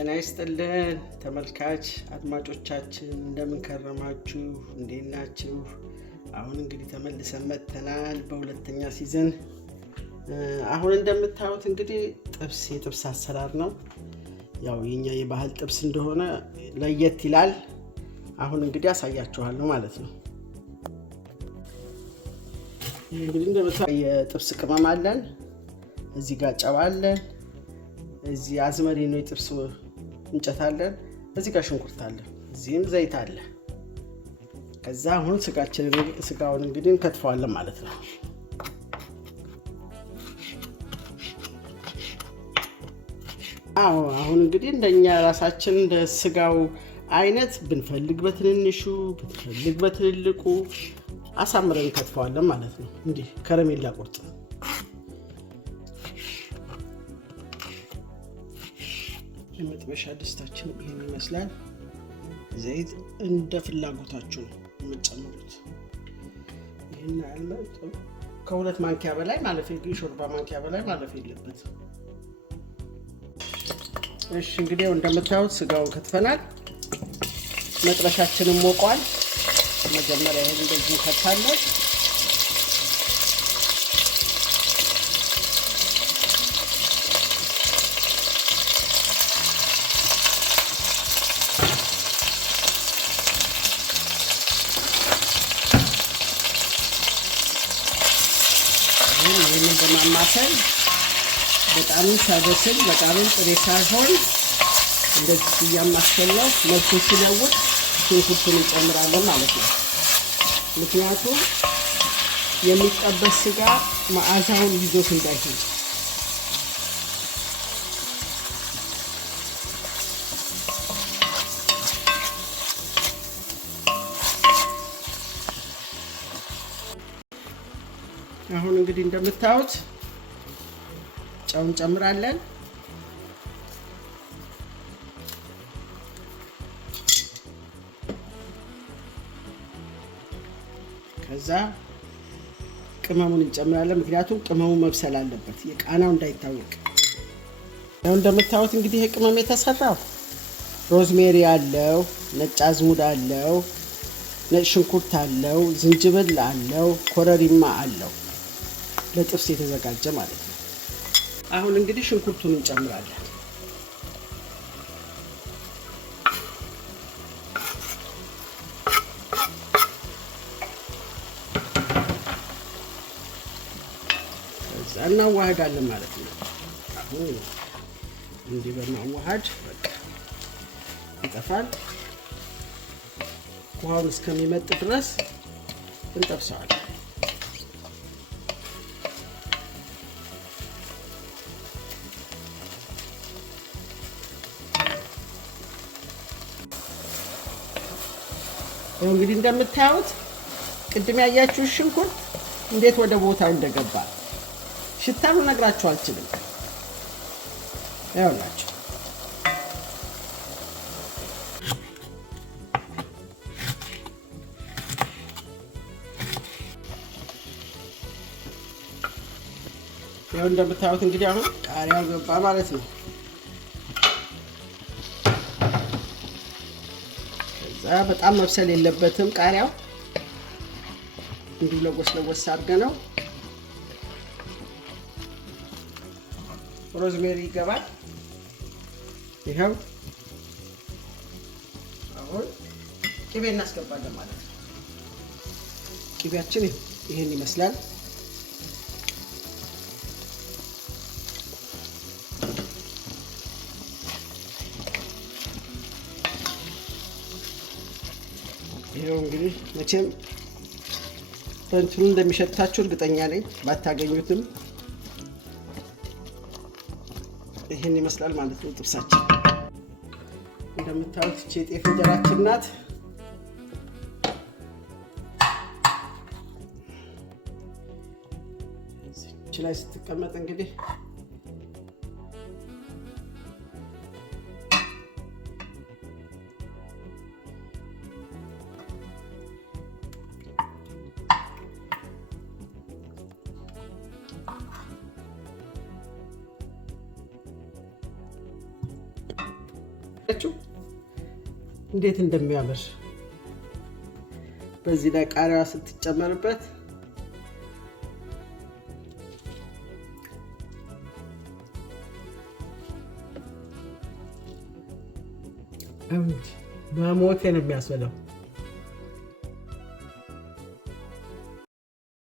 ጤና ይስጥልን ተመልካች አድማጮቻችን እንደምን ከረማችሁ እንዴት ናችሁ? አሁን እንግዲህ ተመልሰን መጥተናል በሁለተኛ ሲዝን። አሁን እንደምታዩት እንግዲህ የጥብስ አሰራር ነው። ያው የኛ የባህል ጥብስ እንደሆነ ለየት ይላል። አሁን እንግዲህ አሳያችኋለሁ ማለት ነው። እንግዲህ እንደምታዩት የጥብስ ቅመም አለን። እዚህ ጋር ጨው አለን። እዚህ አዝመሪ ነው የጥብስ እንጨት አለን። እዚህ ጋር ሽንኩርት አለ። እዚህም ዘይት አለ። ከዛ አሁን ስጋውን እንግዲህ እንከትፈዋለን ማለት ነው። አሁን እንግዲህ እንደኛ ራሳችን እንደ ስጋው አይነት ብንፈልግ በትንንሹ ብንፈልግ በትልልቁ አሳምረን እንከትፈዋለን ማለት ነው። እንዲህ ከረሜላ ቁርጥ የመጥበሻ ድስታችን ይሄን ይመስላል። ዘይት እንደ ፍላጎታችሁ ነው የምትጨምሩት። ይሄን ያልመጥ ከሁለት ማንኪያ በላይ ማለፍ ሾርባ ማንኪያ በላይ ማለፍ የለበትም። እሺ እንግዲህ እንደምታዩት ስጋውን ከትፈናል። መጥበሻችንን ሞቋል። መጀመሪያ ይሄን እንደዚህ ከታለን። ይሄንን በማማሰል በጣም ሳይበስል በጣም ጥሬ ሳይሆን እንደዚህ እያማሰልነው መልኩን ሲለውጥ ሽንኩርቱን እንጨምራለን ማለት ነው። ምክንያቱም የሚጠበስ ስጋ መዓዛውን ይዞት እንዳይሄድ። አሁን እንግዲህ እንደምታዩት ጨው እንጨምራለን። ከዛ ቅመሙን እንጨምራለን። ምክንያቱም ቅመሙ መብሰል አለበት የቃናው እንዳይታወቅ። አሁን እንደምታዩት እንግዲህ ይሄ ቅመም የተሰራው ሮዝሜሪ አለው፣ ነጭ አዝሙድ አለው፣ ነጭ ሽንኩርት አለው፣ ዝንጅብል አለው፣ ኮረሪማ አለው። ለጥብስ የተዘጋጀ ማለት ነው። አሁን እንግዲህ ሽንኩርቱን እንጨምራለን። ከዛ እናዋህዳለን ማለት ነው። አሁን እንዲህ በማዋሃድ በቃ ይጠፋል። ውሃውን እስከሚመጥ ድረስ እንጠብሰዋለን። እንግዲህ እንደምታዩት ቅድም ያያችሁ ሽንኩርት እንዴት ወደ ቦታው እንደገባ ሽታው ነግራችሁ አልችልም። ያውላችሁ ያው እንደምታዩት እንግዲህ አሁን ቃሪያው ገባ ማለት ነው። በጣም መብሰል የለበትም ቃሪያው። እንዲሁ ለጎስ አድርገነው ሮዝሜሪ ይገባል። ይሄው አሁን ቅቤ እናስገባለን ማለት ነው። ቅቤያችን ይሄን ይመስላል። ይሄው እንግዲህ መቼም በእንትኑ እንደሚሸታችሁ እርግጠኛ ነኝ። ባታገኙትም ይሄን ይመስላል ማለት ነው ጥብሳችን። እንደምታዩት እቺ የጤፍ እንጀራችን ናት። እቺ ላይ ስትቀመጥ እንግዲህ እንዴት እንደሚያምር በዚህ ላይ ቃሪያዋ ስትጨመርበት መሞቴን የሚያስበላው